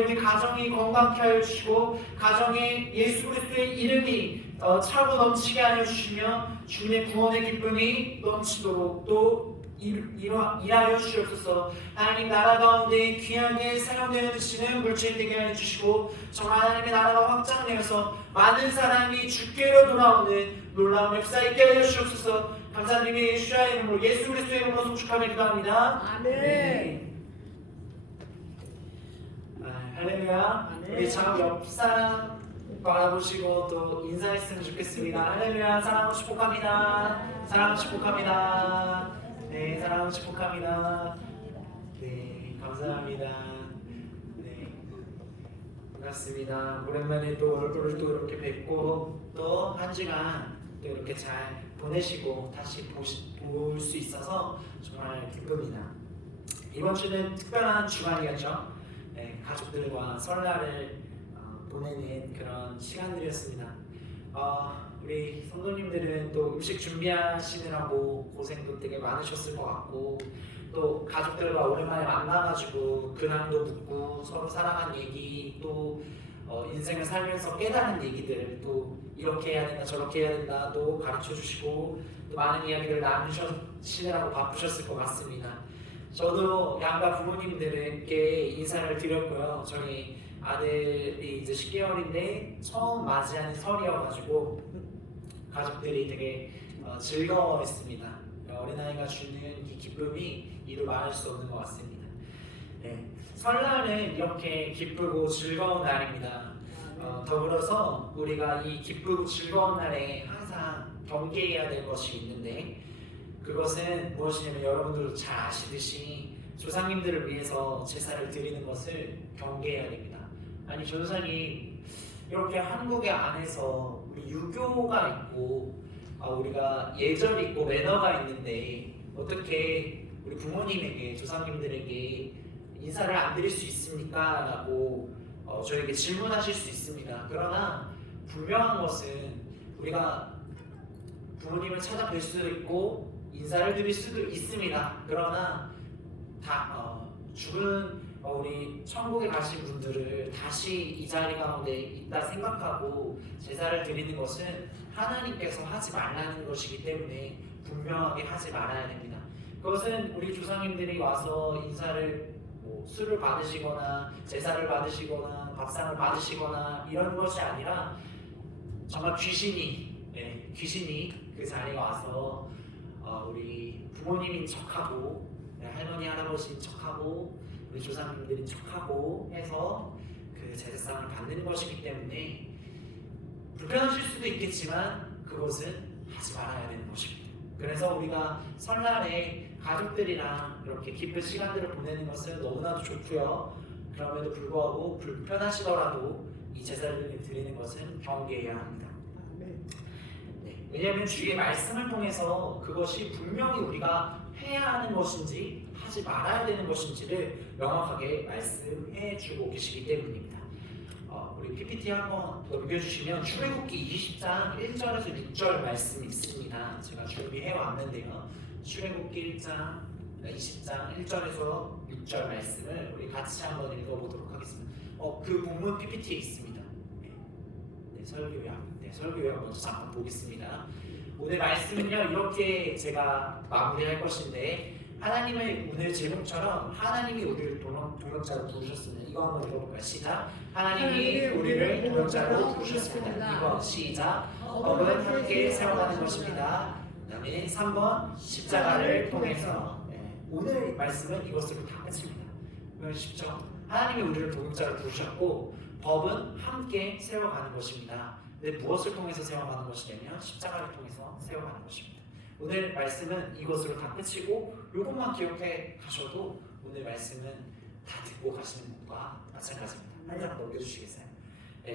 우리 가정이 건강케 하여 주시고 가정에 예수 그리스도의 이름이 차고 넘치게 하여 주시며 주님의 구원의 기쁨이 넘치도록 또 일하여 주시옵소서. 하나님 나라 가운데 귀하게 사용되어 드시는 물질 되게 하여 주시고 정말 하나님의 나라가 확장되어서 많은 사람이 주께로 돌아오는 놀라운 역사 있게 하여 주시옵소서. 감사드리며 예수의 이름으로 예수 그리스도의 이름으로 송축하며 기도합니다. 아멘. 할렐루야. 우리 참 옆 사람 바라보시고 또 인사했으면 좋겠습니다. 할렐루야. 사랑하고 축복합니다. 사랑하고 축복합니다. 네, 사랑하고 축복합니다. 네, 감사합니다. 네, 반갑습니다. 오랜만에 또 얼굴을 또 이렇게 뵙고 또 한 주간 또 이렇게 잘 보내시고 다시 볼 수 있어서 정말 기쁩니다. 이번 주는 특별한 주간이었죠. 네, 가족들과 설날을 보내는 그런 시간들이었습니다. 우리 성도님들은 또 음식 준비하시느라고 고생도 되게 많으셨을 것 같고 또 가족들과 오랜만에 만나가지고 근황도 묻고 서로 살아간 얘기 또 인생을 살면서 깨달은 얘기들 또 이렇게 해야 된다 저렇게 해야 된다 또 가르쳐 주시고 또 많은 이야기를 나누시느라고 바쁘셨을 것 같습니다. 저도 양가 부모님들께 인사를 드렸고요. 저희 아들이 이제 10개월인데 처음 맞이하는 설이어가지고 가족들이 되게 즐거워했습니다. 어린아이가 주는 이 기쁨이 이루 말할 수 없는 것 같습니다. 네. 설날은 이렇게 기쁘고 즐거운 날입니다. 더불어서 우리가 이 기쁘고 즐거운 날에 항상 경계해야 될 것이 있는데 그것은 무엇이냐면 여러분들도 잘 아시듯이 조상님들을 위해서 제사를 드리는 것을 경계해야 됩니다. 아니 조상님 이렇게 한국의 안에서 우리 유교가 있고 우리가 예절이 있고 매너가 있는데 어떻게 우리 부모님에게 조상님들에게 인사를 안 드릴 수 있습니까? 라고 저에게 질문하실 수 있습니다. 그러나 분명한 것은 우리가 부모님을 찾아뵐 수도 있고 인사를 드릴 수도 있습니다. 그러나 죽은 우리 천국에 가신 분들을 다시 이 자리 가운데 있다 생각하고 제사를 드리는 것은 하나님께서 하지 말라는 것이기 때문에 분명하게 하지 말아야 됩니다. 그것은 우리 조상님들이 와서 인사를 술을 받으시거나 제사를 받으시거나 밥상을 받으시거나 이런 것이 아니라 정말 귀신이 그 자리에 와서 우리 부모님인 척하고 할머니 할아버지인 척하고 우리 조상님들인 척하고 해서 그 제사상을 받는 것이기 때문에 불편하실 수도 있겠지만 그것은 하지 말아야 되는 것입니다. 그래서 우리가 설날에 가족들이랑 이렇게 기쁜 시간들을 보내는 것은 너무나도 좋고요. 그럼에도 불구하고 불편하시더라도 이 제사를 드리는 것은 경계해야 합니다. 왜냐하면 주의 말씀을 통해서 그것이 분명히 우리가 해야 하는 것인지 하지 말아야 되는 것인지를 명확하게 말씀해 주고 계시기 때문입니다. 우리 PPT 한번 넘겨주시면 출애굽기 20장 1절에서 6절 말씀이 있습니다. 제가 준비해 왔는데요. 출애굽기 20장 1절에서 6절 말씀을 우리 같이 한번 읽어보도록 하겠습니다. 그 본문 PPT에 있습니다. 설교요. 먼저 잠깐 보겠습니다. 오늘 말씀은요 이렇게 제가 마무리할 것인데 하나님의 오늘 제목처럼 하나님이 우리를 동역자로 부르셨습니다. 이거 한번 읽어볼까요? 시작. 하나님이 우리를 동역자로 부르셨습니다. 2번 시작. 법은 함께 세워가는 것입니다. 그 다음에 3번 십자가를 통해서. 오늘 말씀은 이것으로 다 끝입니다. 쉽죠? 하나님이 우리를 동역자로 부르셨고 법은 함께 세워가는 것입니다. 근데 무엇을 통해서 세워가는 것이냐면 십자가를 통해서 세워가는 것입니다. 오늘 말씀은 이것으로 다 끝이고 이것만 기억해 가셔도 오늘 말씀은 다 듣고 가시는 것과 마찬가지입니다. 한 장 넘겨주시겠어요?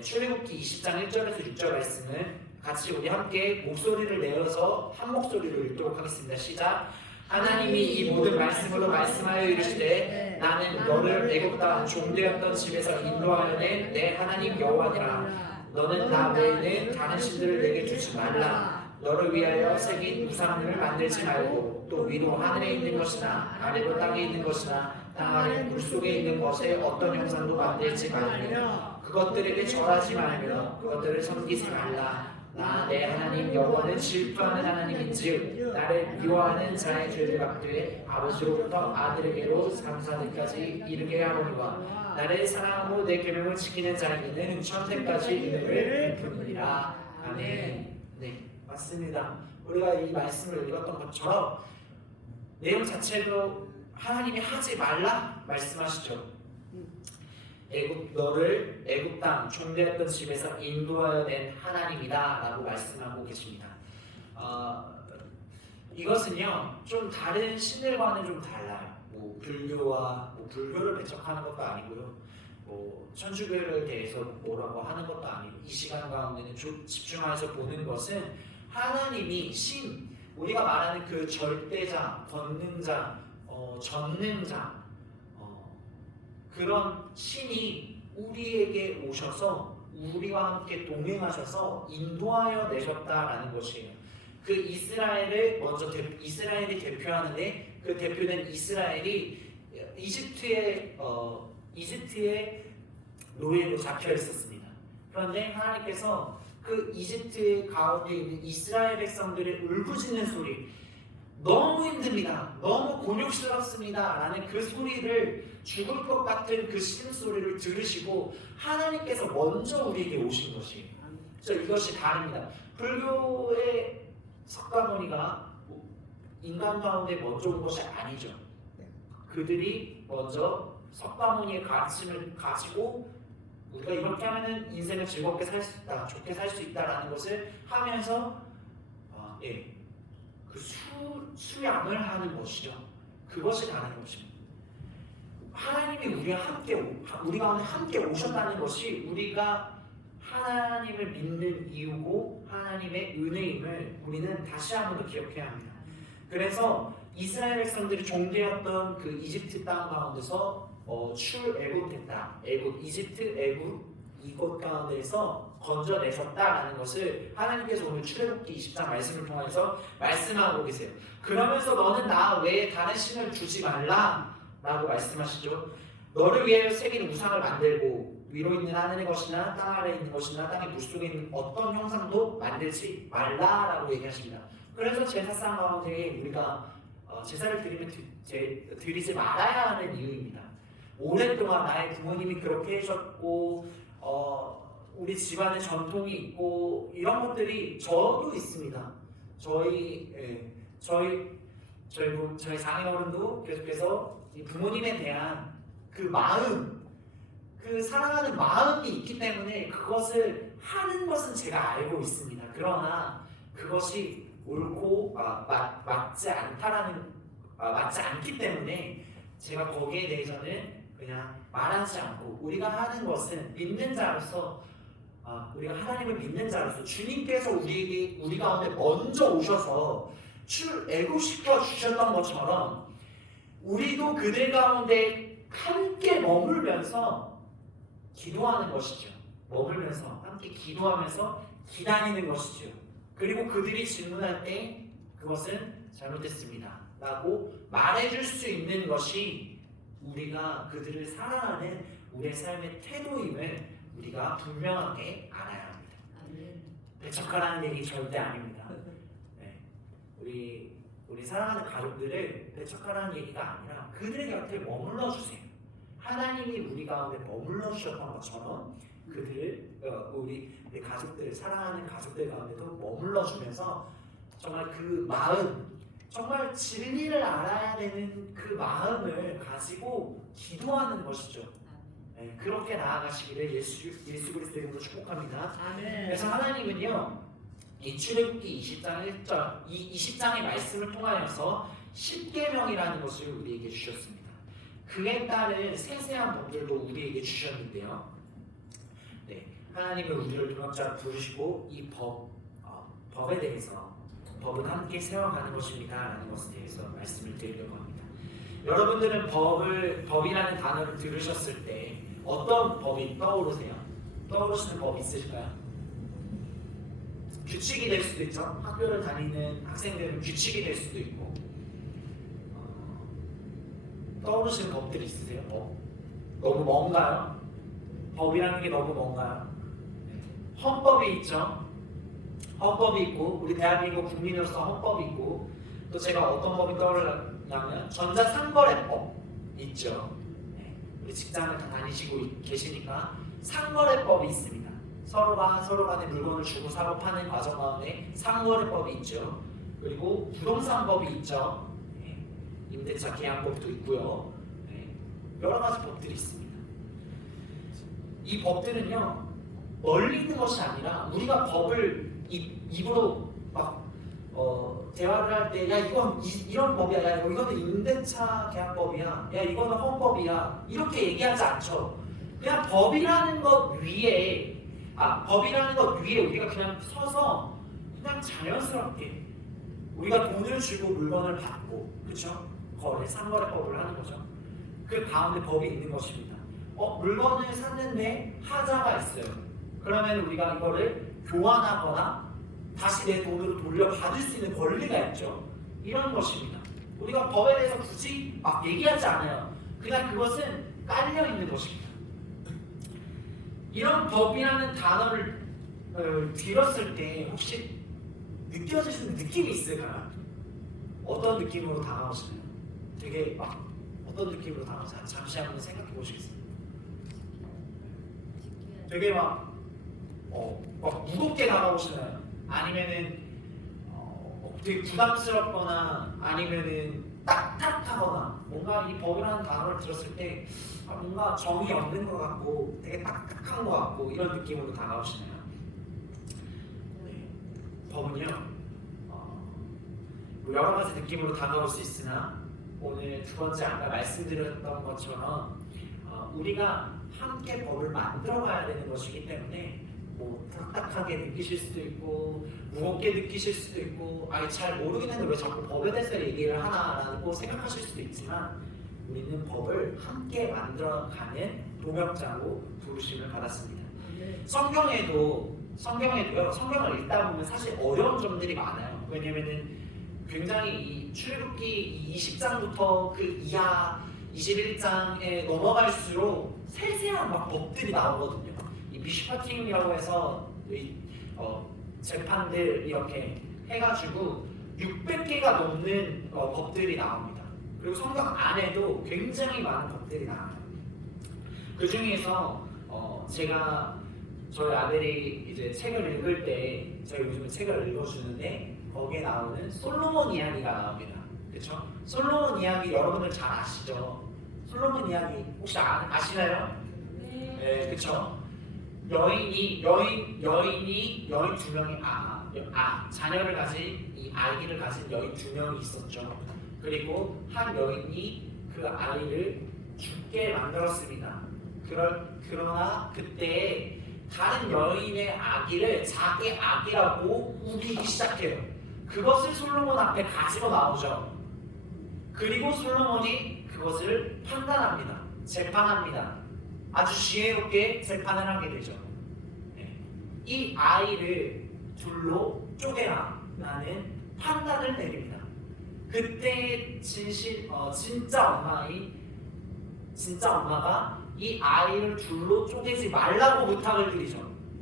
출애굽기 20장 1절에서 6절 말씀을 같이 우리 함께 목소리를 내어서 한 목소리로 읽도록 하겠습니다. 시작. 하나님이 이 모든 말씀으로 말씀하여 이르시되 나는 너를 애굽 땅 종되었던 집에서 인도하여 낸 내 하나님 여호와니라. 너는 나 외에는 다른 신들을 내게 주지 말라. 너를 위하여 새긴 우상을 만들지 말고 또 위로 하늘에 있는 것이나 아래로 땅에 있는 것이나 땅 아래 물속에 있는 것에 어떤 형상도 만들지 말며 그것들에게 절하지 말며 그것들을 섬기지 말라. 나 내 하나님 여호와는 질투하는 하나님인즉 나를 미워하는 자의 죄를 갚되 아버지로부터 아들에게로 상사들까지 이르게 하거니와 나를 사랑하고 내 계명을 지키는 자에게는 천대까지 이름을 베푸느니라. 아멘. 네, 맞습니다. 우리가 이 말씀을 읽었던 것처럼 내용 자체도 하나님이 하지 말라 말씀하시죠. 너를 애굽 땅 종되었던 집에서 인도하여 낸 하나님이다라고 말씀하고 계십니다. 이것은요 좀 다른 신들과는 좀 달라요. 뭐 불교와 불교를 배척하는 것도 아니고요. 뭐 천주교를 대해서 뭐라고 하는 것도 아니고 이 시간 가운데는 집중해서 보는 것은 하나님이 신, 우리가 말하는 그 절대자, 권능자, 전능자, 그런 신이 우리에게 오셔서 우리와 함께 동행하셔서 인도하여 내셨다라는 것이에요. 그 이스라엘을 먼저 이스라엘이 대표하는데 그 대표된 이스라엘이 이집트의 노예로 잡혀 있었습니다. 그런데 하나님께서 그 이집트 가운데 있는 이스라엘 백성들의 울부짖는 소리, 너무 힘듭니다, 너무 곤욕스럽습니다 라는 그 소리를, 죽을 것 같은 그 신음소리를 들으시고 하나님께서 먼저 우리에게 오신 것이에요. 그래서 이것이 다릅니다. 불교의 석가모니가 인간 가운데 먼저 온 것이 아니죠. 그들이 먼저 석가모니의 가르침을 가지고 우리가 이렇게 하면 인생을 즐겁게 살 수 있다, 좋게 살 수 있다라는 것을 하면서 그 수양을 하는 것이죠. 그것이 다른 것입니다. 하나님이 우리 가운데 함께 오셨다는 것이 우리가 하나님을 믿는 이유고 하나님의 은혜임을 우리는 다시 한 번 더 기억해야 합니다. 그래서 이스라엘 백성들이 종되었던 그 이집트 땅 가운데서 출애굽했다. 애굽 이곳 가운데서 건져내셨다라는 것을 하나님께서 오늘 출애굽기 20장 말씀을 통해서 말씀하고 계세요. 그러면서 너는 나 외에 다른 신을 두지 말라 라고 말씀하시죠. 너를 위해 새긴 우상을 만들고 위로 있는 하늘의 것이나 땅 아래에 있는 것이나 땅의 물속에 있는 어떤 형상도 만들지 말라라고 얘기하십니다. 그래서 제사상 가운데 우리가 제사를 드리지 말아야 하는 이유입니다. 오랫동안 나의 부모님이 그렇게 해줬고 우리 집안의 전통이 있고 이런 것들이 저도 있습니다. 저희 장인어른도 계속해서 이 부모님에 대한 그 마음, 그 사랑하는 마음이 있기 때문에 그것을 하는 것은 제가 알고 있습니다. 그러나 그것이 옳고 맞지 않기 때문에 제가 거기에 대해서는 그냥 말하지 않고, 우리가 하는 것은 믿는 자로서 우리가 하나님을 믿는 자로서 주님께서 우리 가운데 먼저 오셔서 출애굽시켜 주셨던 것처럼 우리도 그들 가운데 함께 머물면서 기도하는 것이죠. 머물면서 함께 기도하면서 기다리는 것이죠. 그리고 그들이 질문할 때 그것은 잘못됐습니다 라고 말해줄 수 있는 것이 우리가 그들을 사랑하는 우리의 삶의 태도임을 우리가 분명하게 알아야 합니다. 배척하라는 얘기 절대 아닙니다. 네. 우리 사랑하는 가족들을 배척하라는 얘기가 아니라 그들의 곁에 머물러 주세요. 하나님이 우리 가운데 머물러 주셨던 것처럼 그들을 우리 가족들, 사랑하는 가족들 가운데도 머물러 주면서 정말 그 마음, 정말 진리를 알아야 되는 그 마음을 가지고 기도하는 것이죠. 네, 그렇게 나아가시기를 예수 그리스도의 이름으로 축복합니다. 아멘. 그래서 하나님은요, 이 출애굽기 20장 1절, 이 20장의 말씀을 통하여서 십계명이라는 것을 우리에게 주셨습니다. 그에 따른 세세한 법들도 우리에게 주셨는데요. 네, 하나님은 우리를 동역자로 부르시고 이 법에 대해서, 법은 함께 세워가는 것입니다 라는 것에 대해서 말씀을 드리려고 합니다. 여러분들은 법이라는 단어를 들으셨을 때 어떤 법이 떠오르세요? 떠오르시는 법 있으실까요? 규칙이 될 수도 있죠. 학교를 다니는 학생들은 규칙이 될 수도 있고, 떠오르시는 법들이 있으세요? 너무 먼가요? 법이라는 게 너무 먼가요? 헌법이 있죠. 헌법이 있고 우리 대한민국 국민으로서 헌법이 있고 또 제가 어떤 법이 떠오르냐면 전자상거래법 있죠. 우리 직장을 다 다니시고 계시니까 상거래법이 있습니다. 서로가 서로 간에 물건을 주고 사고 파는 과정 가운데 상거래법이 있죠. 그리고 부동산법이 있죠. 임대차 계약법도 있고요. 여러 가지 법들이 있습니다. 이 법들은요 멀리 있는 것이 아니라 우리가 법을 입으로 막 대화를 할 때 야 이건 이런 법이야, 야 이거는 임대차 계약법이야, 야 이거는 헌법이야 이렇게 얘기하지 않죠. 그냥 법이라는 것 위에 우리가 그냥 서서 그냥 자연스럽게 우리가 돈을 주고 물건을 받고 그렇죠? 거래 상거래법을 하는 거죠. 그 가운데 법이 있는 것입니다. 물건을 샀는데 하자가 있어요. 그러면 우리가 이거를 교환하거나 다시 내 돈으로 돌려받을 수 있는 권리가 있죠. 이런 것입니다. 우리가 법에 대해서 굳이 막 얘기하지 않아요. 그냥 그것은 깔려 있는 것입니다. 이런 법이라는 단어를 들었을 때 혹시 느껴지시는 느낌이 있을까요? 어떤 느낌으로 다가오시나요? 되게 막 어떤 느낌으로 다가오세요? 잠시 한번 생각해 보시겠어요? 되게 막 무겁게 다가오시나요? 아니면은 되게 부담스럽거나 아니면은 딱딱하거나 뭔가 이 법이라는 단어를 들었을 때 뭔가 정이 없는 것 같고 되게 딱딱한 것 같고 이런 느낌으로 다가오시나요? 네. 법은요 여러 가지 느낌으로 다가올 수 있으나 오늘 두 번째 아까 말씀드렸던 것처럼 우리가 함께 법을 만들어가야 되는 것이기 때문에 뭐 딱딱하게 느끼실 수도 있고 무겁게 느끼실 수도 있고 잘 모르겠는데 왜 자꾸 법에 대해서 얘기를 하나라고 생각하실 수도 있지만 우리는 법을 함께 만들어가는 동역자로 부르심을 받았습니다. 성경에도요 성경을 읽다 보면 사실 어려운 점들이 많아요. 왜냐면은 굉장히 이 출애굽기 20장부터 그 이하 21장에 넘어갈수록 세세한 막 법들이 나오거든요. 이 미슈파팅이라고 해서 재판들 이렇게 해가지고 600개가 넘는 법들이 나옵니다. 그리고 성경 안에도 굉장히 많은 법들이 나와요. 그 중에서 제가 저희 아들이 이제 책을 읽을 때 제가 요즘에 책을 읽어주는데 거기에 나오는 솔로몬 이야기가 나옵니다. 그렇죠? 솔로몬 이야기 여러분들 잘 아시죠? 솔로몬 이야기 혹시 아시나요? 네, 그렇죠. 여인 두 명이 자녀를 가진 이 아이를 가진 여인 두 명이 있었죠. 그리고 한 여인이 그 아이를 죽게 만들었습니다. 그러나 그때 다른 여인의 아기를 자기 아기라고 우기기 시작해요. 그것을 솔로몬 앞에 가지고 나오죠. 그리고 솔로몬이 그것을 판단합니다. 재판합니다. 아주 지혜롭게 재판을 하게 되죠. 이 아이를 둘로 쪼개라 라는 판단을 내립니다. 그때 진짜 엄마가 이 아이를 둘로 쪼개지 말라고 부탁을 드리죠.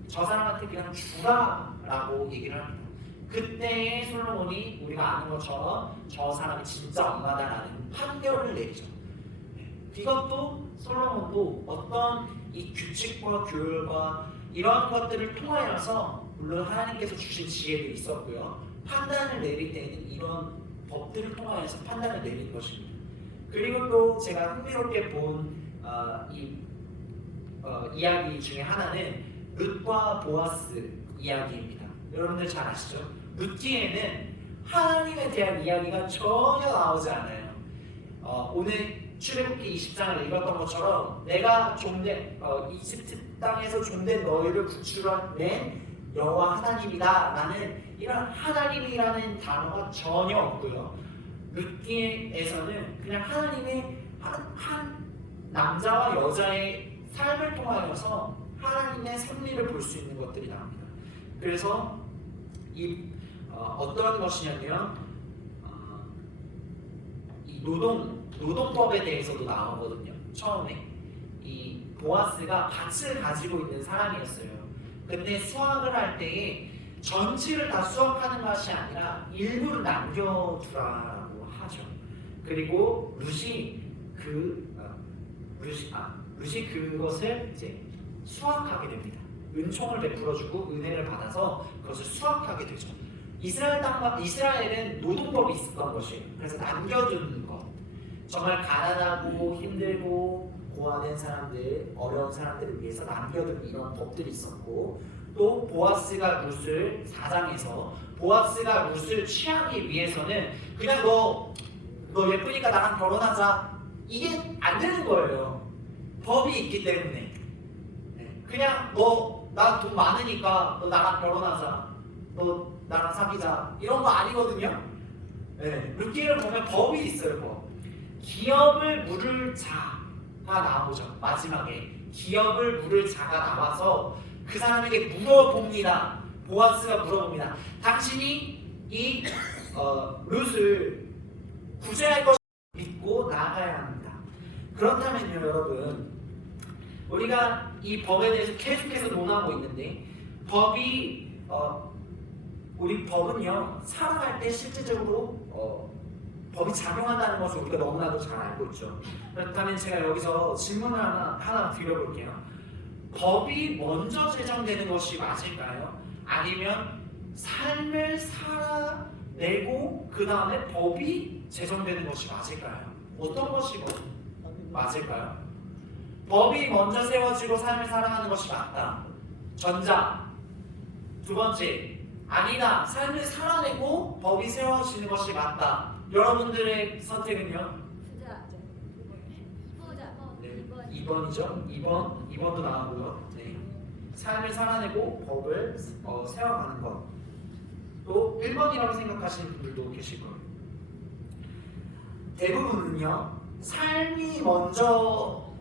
저 사람한테 그냥 주라라고 얘기를 합니다. 그때의 솔로몬이 우리가 아는 것처럼 저 사람이 진짜 엄마다라는 판결을 내리죠. 이것도 솔로몬도 어떤 이 규칙과 규율과 이런 것들을 통하여서 물론 하나님께서 주신 지혜도 있었고요. 판단을 내릴 때는 이런 법들을 통하여서 판단을 내리는 것입니다. 그리고 또 제가 흥미롭게 본 이야기 중에 하나는 룻과 보아스 이야기입니다. 여러분들 잘 아시죠? 룻기에는 하나님에 대한 이야기가 전혀 나오지 않아요. 오늘 출애굽기 20장을 읽었던 것처럼 내가 이집트 땅에서 종된 너희를 구출해낸 여호와 하나님이다 라는 이런 하나님이라는 단어가 전혀 없고요. 룻기에서는 그냥 하나님의 한 남자와 여자의 삶을 통하여서 하나님의 섭리를 볼 수 있는 것들이 나옵니다. 그래서 어떤 것이냐면 이 노동 노동법에 대해서도 나오거든요. 처음에 이 보아스가 밭을 가지고 있는 사람이었어요. 근데 수확을 할 때에 전체를 다 수확하는 것이 아니라 일부를 남겨두라고 하죠. 그리고 룻이 그것을 이제 수확하게 됩니다. 은총을 베풀어주고 은혜를 받아서 그것을 수확하게 되죠. 이스라엘은 노동법이 있었던 것이에요. 그래서 남겨두는 것, 정말 가난하고 힘들고 고아된 사람들, 어려운 사람들을 위해서 남겨둔 이런 법들이 있었고, 또 보아스가 룻을 4장에서 보아스가 룻을 취하기 위해서는 그냥 너 예쁘니까 나랑 결혼하자, 이게 안 되는 거예요. 법이 있기 때문에. 그냥 나 돈 많으니까 너 나랑 결혼하자, 너 나랑 사귀자, 이런 거 아니거든요. 룻기를 보면 법이 있어요. 법. 기업을 물을 자가 나오죠. 마지막에 기업을 물을 자가 나와서 그 사람에게 물어봅니다. 보아스가 물어봅니다. 당신이 이 룻을 구제할 것을 믿고 나아가야 합니다. 그렇다면요, 여러분, 우리가 이 법에 대해서 계속해서 논하고 있는데, 우리 법은요, 살아갈 때 실질적으로 법이 작용한다는 것을 우리가 너무나도 잘 알고 있죠. 그렇다면 제가 여기서 질문을 하나 드려볼게요. 법이 먼저 제정되는 것이 맞을까요? 아니면 삶을 살아내고 그 다음에 법이 제정되는 것이 맞을까요? 어떤 것이 맞을까요? 법이 먼저 세워지고 삶을 살아가는 것이 맞다. 전자. 두 번째, 아니다. 삶을 살아내고 법이 세워지는 것이 맞다. 여러분들의 선택은요? 2번이죠. 2번도 나오고요. 네. 삶을 살아내고 법을 세워가는 것. 또 1번이라고 생각하시는 분들도 계실 거예요. 대부분은요, 삶이 먼저이고요,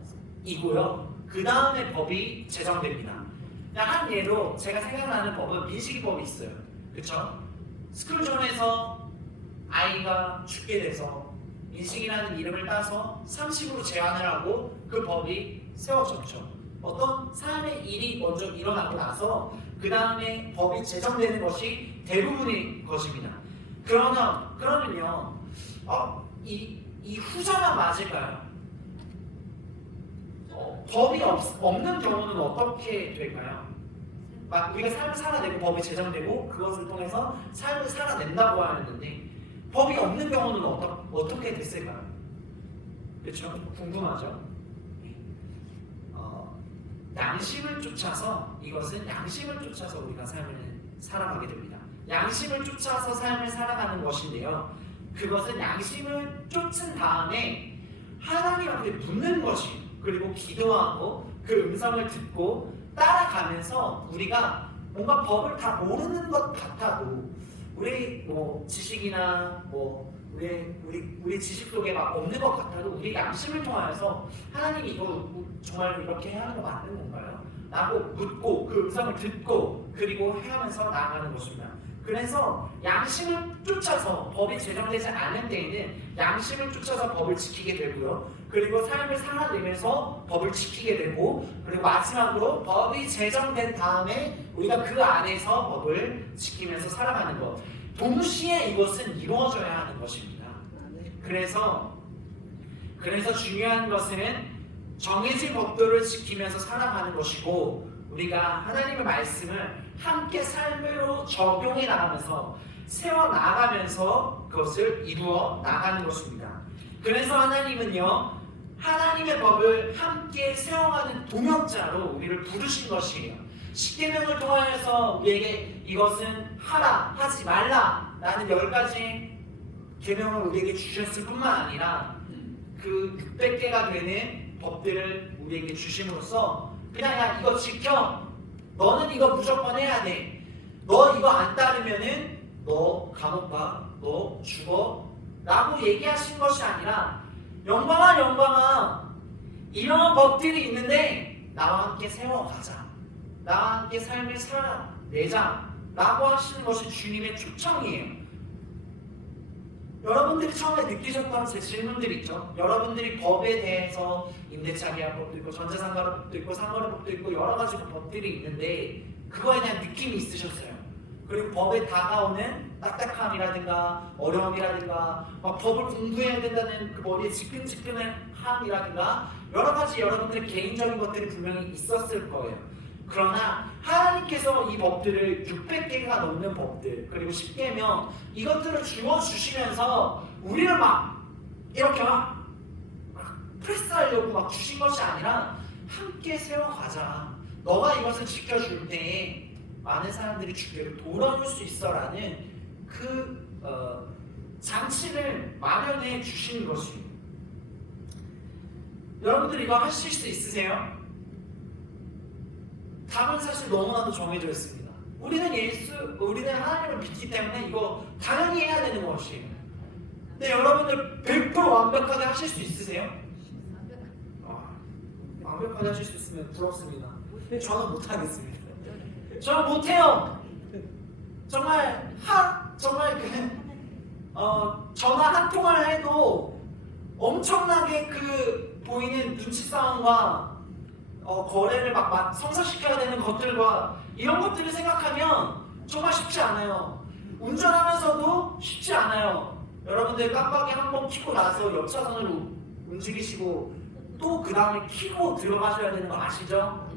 그 다음에 법이 제정됩니다. 한 예로 제가 생각나는 법은 민식이법이 있어요. 그쵸? 스쿨존에서 아이가 죽게 돼서 민식이라는 이름을 따서 30으로 제한을 하고 그 법이 세워졌죠. 어떤 삶의 일이 먼저 일어나고 나서 그 다음에 법이 제정되는 것이 대부분의 것입니다. 그러면요, 이 후자가 맞을까요? 법이 없는 경우는 어떻게 될까요? 우리가 삶을 살아내고 법이 제정되고 그것을 통해서 삶을 살아낸다고 하였는데, 법이 없는 경우는 어떻게 됐을까요? 그렇죠? 궁금하죠? 양심을 쫓아서, 이것은 양심을 쫓아서 우리가 삶을 살아가게 됩니다. 양심을 쫓아서 삶을 살아가는 것인데요, 그것은 양심을 쫓은 다음에 하나님한테 묻는 것이에요. 그리고 기도하고 그 음성을 듣고 따라가면서 우리가 뭔가 법을 다 모르는 것 같아도, 우리 지식이나 우리 지식 속에 막 없는 것 같아도 우리 양심을 통하여서 하나님, 이거 정말 이렇게 해야 하는 거 맞는 건가요? 라고 묻고 그 음성을 듣고 그리고 해가면서 나아가는 것입니다. 그래서 양심을 쫓아서 법이 제정되지 않은 때에는 양심을 쫓아서 법을 지키게 되고요, 그리고 삶을 살아내면서 법을 지키게 되고, 그리고 마지막으로 법이 제정된 다음에 우리가 그 안에서 법을 지키면서 살아가는 것. 동시에 이것은 이루어져야 하는 것입니다. 그래서 중요한 것은 정해진 법도를 지키면서 살아가는 것이고, 우리가 하나님의 말씀을 함께 삶으로 적용해 나가면서 세워 나가면서 그것을 이루어 나가는 것입니다. 그래서 하나님은요, 하나님의 법을 함께 세워가는 동역자로 우리를 부르신 것이에요. 십계명을 통하여서 우리에게 이것은 하라, 하지 말라 라는 10가지 계명을 우리에게 주셨을 뿐만 아니라 그 600개가 되는 법들을 우리에게 주심으로써 그냥 야, 이거 지켜, 너는 이거 무조건 해야 돼, 너 이거 안 따르면은 너 감옥 가, 너 죽어 라고 얘기하신 것이 아니라, 영광아, 이런 법들이 있는데 나와 함께 세워가자, 나와 함께 삶을 살아내자 라고 하시는 것이 주님의 초청이에요. 여러분들이 처음에 느끼셨던 제 질문들 있죠? 여러분들이 법에 대해서 임대차 계약법도 있고 전자상가법도 있고 상거래법도 있고 여러 가지 법들이 있는데 그거에 대한 느낌이 있으셨어요. 그리고 법에 다가오는 딱딱함이라든가 어려움이라든가 막 법을 공부해야 된다는 그 머리에 지끈지끈한 함이라든가 여러 가지 여러분들의 개인적인 것들이 분명히 있었을 거예요. 그러나 하나님께서 이 법들을 600개가 넘는 법들 그리고 10개면 이것들을 주어주시면서 우리를 막 이렇게 막 프레스하려고 막 주신 것이 아니라 함께 세워가자. 너가 이것을 지켜줄 때 많은 사람들이 주께로 돌아올 수 있어라는 그 장치를 마련해 주시는 것이에요. 여러분들 이거 하실 수 있으세요? 답은 사실 너무나도 정해져 있습니다. 우리는 하나님을 믿기 때문에 이거 당연히 해야 되는 것이에요. 근데 여러분들 100% 완벽하게 하실 수 있으세요? 완벽하게 하실 수 있으면 부럽습니다. 저는 못하겠습니다. 저는 못해요. 정말 전화 한 통화를 해도 엄청나게 그 보이는 눈치 싸움과 거래를 막 성사시켜야 되는 것들과 이런 것들을 생각하면 정말 쉽지 않아요. 운전하면서도 쉽지 않아요. 여러분들 깜빡이 한번 켜고 나서 옆차선으로 움직이시고 또 그 다음에 켜고 들어가셔야 되는 거 아시죠?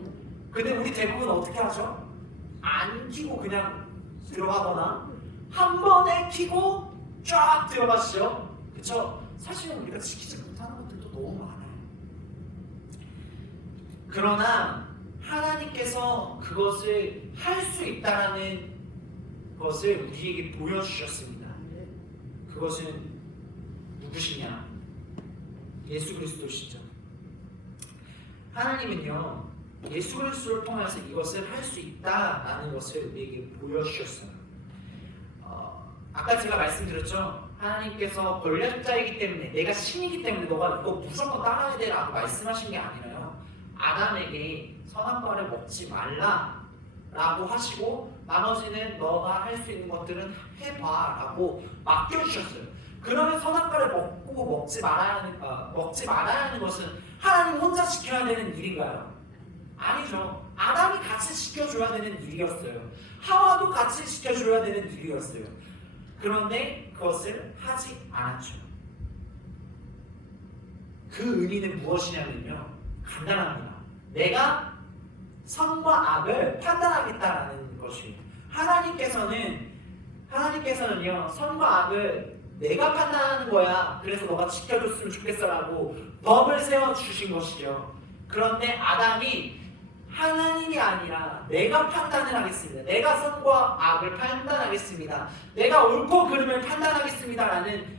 근데 우리 대부분 어떻게 하죠? 안 켜고 그냥 들어가거나 한 번에 켜고 쫙 들어가시죠? 그쵸? 사실은 우리가 지키지 못하는 것들도 너무 많아요. 그러나 하나님께서 그것을 할 수 있다는 것을 우리에게 보여주셨습니다. 그것은 누구시냐? 예수 그리스도시죠. 하나님은요 예수 그리스도를 통해서 이것을 할 수 있다라는 것을 우리에게 보여주셨어요. 아까 제가 말씀드렸죠. 하나님께서 권력자이기 때문에 내가 신이기 때문에 너가 이거 무조건 따라야 돼 라고 말씀하신 게 아니라요. 아담에게 선악과를 먹지 말라 라고 하시고 나머지는 너가 할 수 있는 것들은 해봐 라고 맡겨주셨어요. 그러면 선악과를 먹지 말아야 하는 것은 하나님 혼자 지켜야 되는 일인가요? 아니죠. 아담이 같이 지켜줘야 되는 일이었어요. 하와도 같이 지켜줘야 되는 일이었어요. 그런데 그것을 하지 않았죠. 그 의미는 무엇이냐면요. 간단합니다. 내가 선과 악을 판단하겠다라는 것이에요. 하나님께서는요 선과 악을 내가 판단하는 거야. 그래서 너가 지켜줬으면 좋겠어라고 법을 세워주신 것이죠. 그런데 아담이 하나님이 아니라 내가 판단을 하겠습니다. 내가 선과 악을 판단하겠습니다. 내가 옳고 그름을 판단하겠습니다라는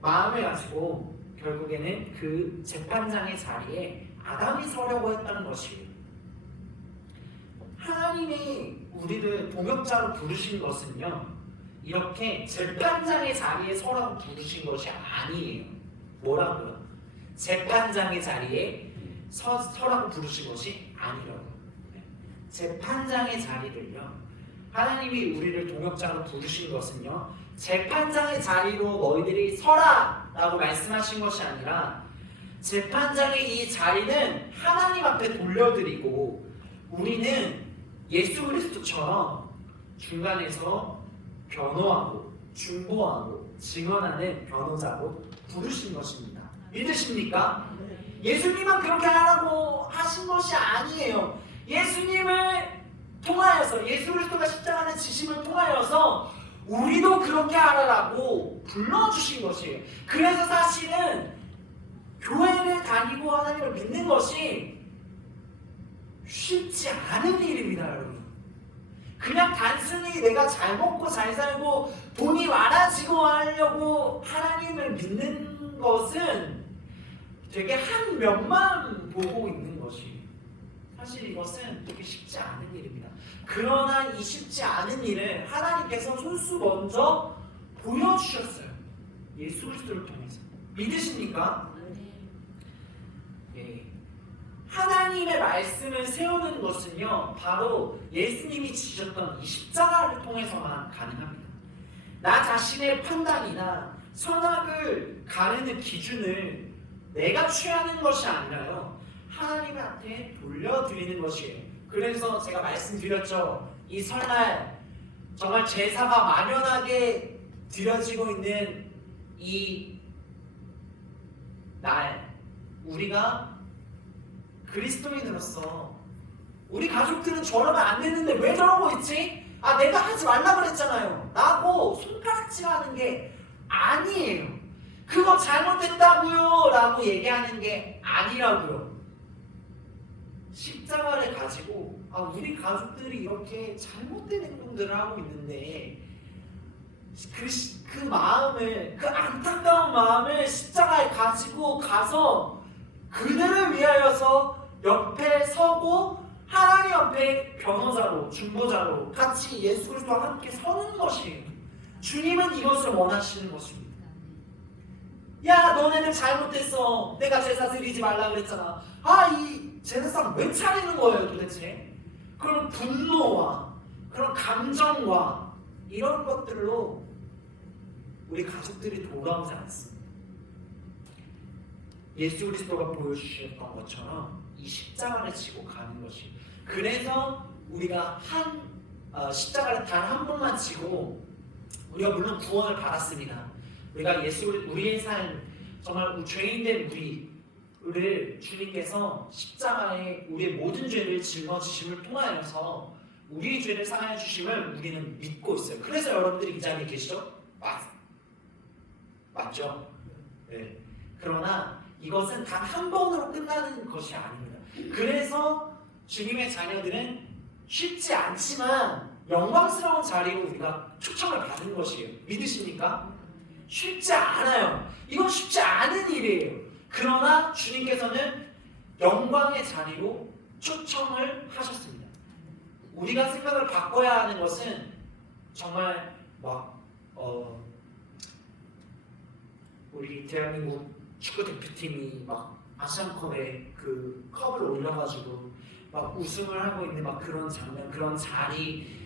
마음을 가지고 결국에는 그 재판장의 자리에 아담이 서려고 했다는 것이에요. 하나님이 우리를 동역자로 부르신 것은요 이렇게 재판장의 자리에 서라고 부르신 것이 아니에요. 뭐라고요? 재판장의 자리에 서라고 부르신 것이 아니라고요. 재판장의 자리를요 하나님이 우리를 동역자로 부르신 것은요 재판장의 자리로 너희들이 서라 라고 말씀하신 것이 아니라 재판장의 이 자리는 하나님 앞에 돌려드리고 우리는 예수 그리스도처럼 중간에서 변호하고 중보하고 증언하는 변호자로 부르신 것입니다. 믿으십니까? 예수님은 그렇게 하라고 하신 것이 아니에요. 예수님을 통하여서 예수 그리스도가 십자가의 지심을 통하여서 우리도 그렇게 하라고 불러주신 것이에요. 그래서 사실은 교회를 다니고 하나님을 믿는 것이 쉽지 않은 일입니다, 여러분. 그냥 단순히 내가 잘 먹고 잘 살고 돈이 많아지고 하려고 하나님을 믿는 것은 되게 한 면만 보고 있는 것이 사실 이것은 되게 쉽지 않은 일입니다. 그러나 이 쉽지 않은 일을 하나님께서 손수 먼저 보여주셨어요. 예수 그리스도를 통해서. 믿으십니까? 예. 하나님의 말씀을 세우는 것은요 바로 예수님이 지셨던 이 십자가를 통해서만 가능합니다. 나 자신의 판단이나 선악을 가르는 기준을 내가 취하는 것이 아니라요, 하나님한테 돌려드리는 것이에요. 그래서 제가 말씀드렸죠. 이 설날 정말 제사가 만연하게 드려지고 있는 이 날, 우리가 그리스도인으로서 우리 가족들은 저러면 안 되는데 왜 저러고 있지? 아, 내가 하지 말라 그랬잖아요 라고 손가락질하는 게 아니에요. 그거 잘못했다고요 라고 얘기하는 게 아니라고요. 십자가를 가지고 우리 가족들이 이렇게 잘못된 행동들을 하고 있는데 그 마음을, 그 안타까운 마음을 십자가에 가지고 가서 그들을 위하여서 옆에 서고 하나님 옆에 변호자로, 중보자로 같이 예수 그리스도와 함께 서는 것이에요. 주님은 이것을 원하시는 것입니다. 야, 너네는 잘못했어. 내가 제사 드리지 말라 그랬잖아. 이 제사상 왜 차리는 거예요 도대체? 그런 분노와 그런 감정과 이런 것들로 우리 가족들이 돌아오지 않습니다. 예수 그리스도가 보여주셨던 것처럼 이 십자가를 지고 가는 것이, 그래서 우리가 십자가를 단 한 번만 지고 우리가 물론 구원을 받았습니다. 우리가 우리의 삶, 정말 죄인된 우리를 주님께서 십자가에 우리의 모든 죄를 짊어지심을 통하여서 우리의 죄를 사하여 주심을 우리는 믿고 있어요. 그래서 여러분들이 이 자리에 계시죠? 맞죠? 네. 그러나 이것은 단 한 번으로 끝나는 것이 아닙니다. 그래서 주님의 자녀들은 쉽지 않지만 영광스러운 자리로 우리가 초청을 받은 것이에요. 믿으십니까? 쉽지 않아요. 이건 쉽지 않은 일이에요. 그러나 주님께서는 영광의 자리로 초청을 하셨습니다. 우리가 생각을 바꿔야 하는 것은 정말 우리 대한민국 축구 대표팀이 아시안컵에 그 컵을 올려가지고 우승을 하고 있는 그런 장면, 그런 자리,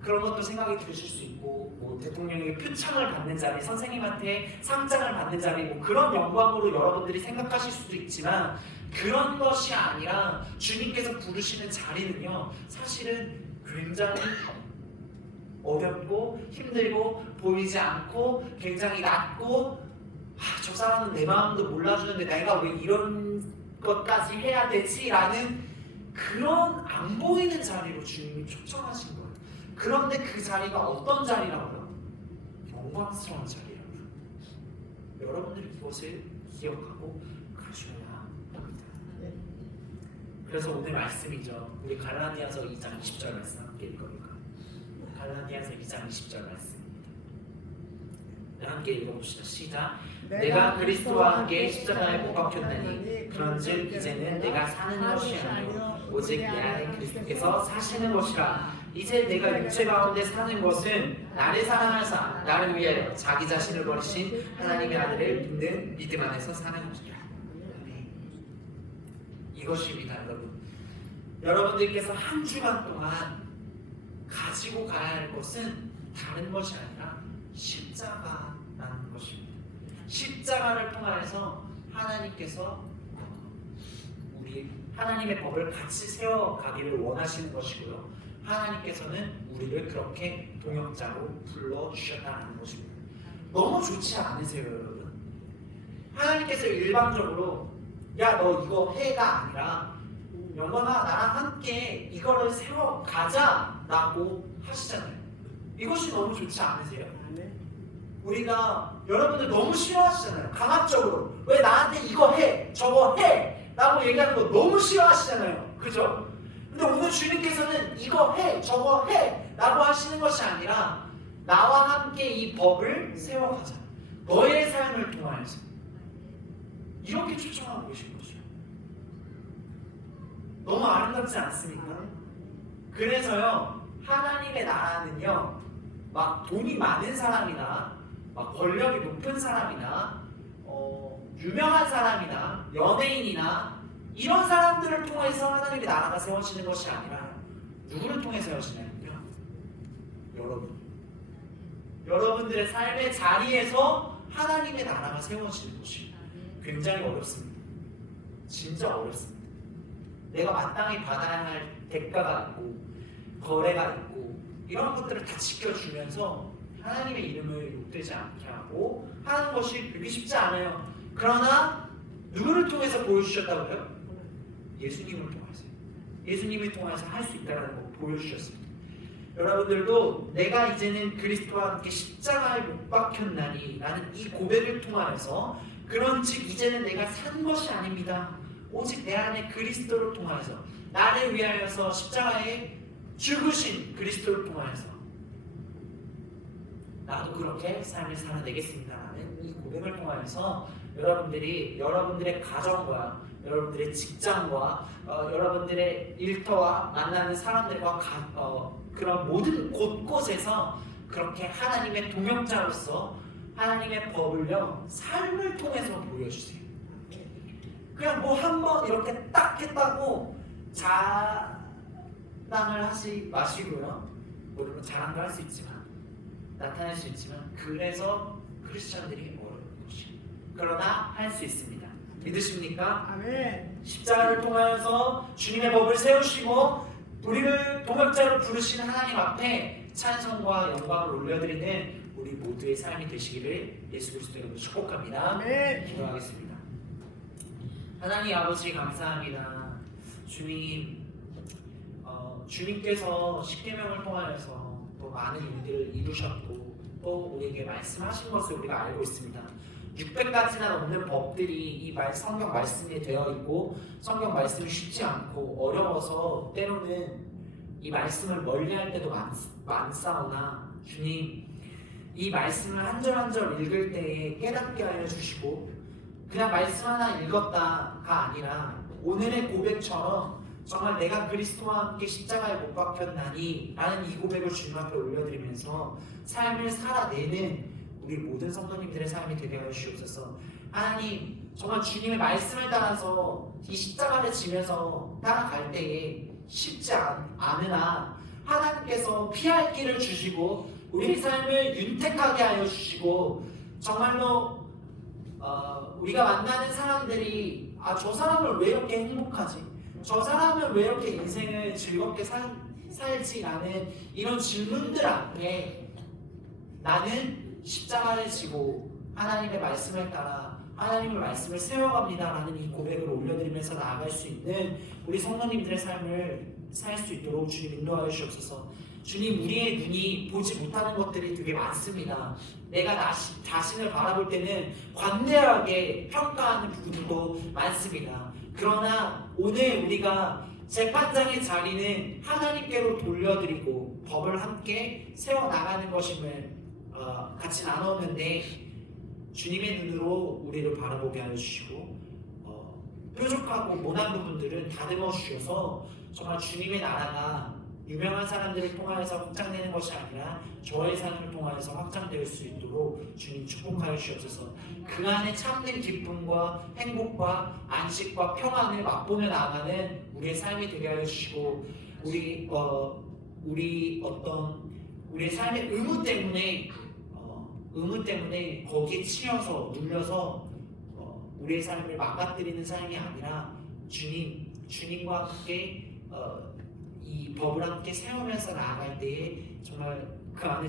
그런 것도 생각이 드실 수 있고, 대통령에게 표창을 받는 자리, 선생님한테 상장을 받는 자리, 그런 영광으로 여러분들이 생각하실 수도 있지만 그런 것이 아니라 주님께서 부르시는 자리는요, 사실은 굉장히 어렵고 힘들고 보이지 않고 굉장히 낮고, 저 사람은 내 마음도 몰라주는데 내가 왜 이런 것까지 해야 되지? 라는 그런 안 보이는 자리로 주님이 초청하신 거예요. 그런데 그 자리가 어떤 자리라고요? 영광스러운 자리라고요. 여러분들이 이것을 기억하고 가셔야 합니다. 그래서 오늘 말씀이죠. 우리 갈라디아서 2장 20절 말씀 함께 읽어볼까요? 갈라디아서 2장 20절 말씀입니다. 함께 읽어봅시다. 시작. 내가 그리스도와 함께 십자가에 못 박혔나니 그런즉 이제는 내가 사는 것이 아니요 오직 내 안에 그리스도께서 사시는 것이라. 이제 내가 육체 가운데 사는 것은 나를 사랑하사 나를 위해 자기 자신을 버리신 하나님의 아들을 믿는 믿음 안에서 사는 것이라. 이것입니다. 여러분들께서 한 주간 동안 가지고 가야 할 것은 다른 것이 아니라 십자가라는 것입니다. 십자가를 통하여서 하나님께서 우리 하나님의 법을 같이 세워가기를 원하시는 것이고요. 하나님께서는 우리를 그렇게 동역자로 불러주셨다는 것입니다. 너무 좋지 않으세요, 여러분? 하나님께서 일방적으로 야, 너 이거 해가 아니라 영광아, 나랑 함께 이거를 세워가자 라고 하시잖아요. 이것이 너무 좋지 않으세요? 우리가, 여러분들 너무 싫어하시잖아요. 강압적으로 왜 나한테 이거 해, 저거 해 라고 얘기하는 거 너무 싫어하시잖아요. 그죠? 근데 오늘 주님께서는 이거 해, 저거 해 라고 하시는 것이 아니라 나와 함께 이 법을 세워가자, 너의 삶을 통하여서, 이렇게 초청하고 계신 거죠. 너무 아름답지 않습니까? 그래서요, 하나님의 나라는요, 돈이 많은 사람이나 권력이 높은 사람이나 유명한 사람이나 연예인이나 이런 사람들을 통해서 하나님의 나라가 세워지는 것이 아니라 누구를 통해 세워지냐면요, 여러분, 여러분들의 삶의 자리에서 하나님의 나라가 세워지는 것이 굉장히 어렵습니다. 진짜 어렵습니다. 내가 마땅히 받아야 할 대가가 있고 거래가 있고 이런 것들을 다 지켜주면서 하나님의 이름을 욕되지 않게 하고 하는 것이 되게 쉽지 않아요. 그러나 누구를 통해서 보여주셨다고요? 예수님을 통해서. 예수님을 통해서 할 수 있다는 거 보여주셨습니다. 여러분들도 내가 이제는 그리스도와 함께 십자가에 못 박혔나니 라는 이 고백을 통하여서 그런즉 이제는 내가 산 것이 아닙니다. 오직 내 안에 그리스도를 통하여서 나를 위하여서 십자가에 죽으신 그리스도를 통하여서 나도 그렇게 삶을 살아내겠습니다 라는 이 고백을 통하여서 여러분들이 여러분들의 가정과 여러분들의 직장과 여러분들의 일터와 만나는 사람들과 그런 모든 곳곳에서 그렇게 하나님의 동역자로서 하나님의 법을요 삶을 통해서 보여주세요. 그냥 뭐 한번 이렇게 딱 했다고 자랑을 하지 마시고요. 물론 자랑도 할 수 있지만 나타낼 수 있지만 그래서 크리스천들이 어려운 것이 그러나 할 수 있습니다. 믿으십니까? 아멘. 십자가를 통하여서 주님의 법을 세우시고 우리를 동역자로 부르시는 하나님 앞에 찬송과 영광을 올려드리는 우리 모두의 삶이 되시기를 예수 그리스도 이름으로 축복합니다. 아멘. 기도하겠습니다. 하나님 아버지 감사합니다. 주님, 주님께서 십계명을 통하여서 또 많은 일들을 이루셨고 또 우리에게 말씀하신 것을 우리가 알고 있습니다. 600가지나 넘는 법들이 이 성경 말씀에 되어 있고 성경 말씀이 쉽지 않고 어려워서 때로는 이 말씀을 멀리할 때도 많사오나 주님 이 말씀을 한 절 한 절 읽을 때에 깨닫게 하여 주시고 그냥 말씀 하나 읽었다가 아니라 오늘의 고백처럼 정말 내가 그리스도와 함께 십자가에 못 박혔나니 라는 이 고백을 주님 앞에 올려드리면서 삶을 살아내는 우리 모든 성도님들의 삶이 되게 하여 주옵소서. 하나님 정말 주님의 말씀을 따라서 이 십자가를 지면서 따라갈 때에 쉽지 않으나 하나님께서 피할 길을 주시고 우리 삶을 윤택하게 하여 주시고 정말로 우리가 만나는 사람들이 저 사람을 왜 이렇게 행복하지? 저 사람은 왜 이렇게 인생을 즐겁게 살지? 라는 이런 질문들 앞에 나는 십자가를 지고 하나님의 말씀을 따라 하나님의 말씀을 세워갑니다 라는 이 고백을 올려드리면서 나아갈 수 있는 우리 성도님들의 삶을 살 수 있도록 주님 인도하여 주옵소서. 주님 우리의 눈이 보지 못하는 것들이 되게 많습니다. 내가 자신을 바라볼 때는 관대하게 평가하는 부분도 많습니다. 그러나 오늘 우리가 재판장의 자리는 하나님께로 돌려드리고 법을 함께 세워나가는 것임을 같이 나눴는데 주님의 눈으로 우리를 바라보게 하여 주시고 뾰족하고 모난 부분들은 다듬어 주셔서 정말 주님의 나라가 유명한 사람들을 통하여서 확장되는 것이 아니라 저의 삶을 통하여서 확장될 수 있도록 주님 축복하여 주옵소서. 그 안에 참된 기쁨과 행복과 안식과 평안을 맛보며 나아가는 우리의 삶이 되게 하여 주시고 우리의 삶의 의무 때문에 거기에 치여서 눌려서 우리의 삶을 망가뜨리는 삶이 아니라 주님과 함께 이 법을 함께 세우면서 나아갈 때에 정말 그 안에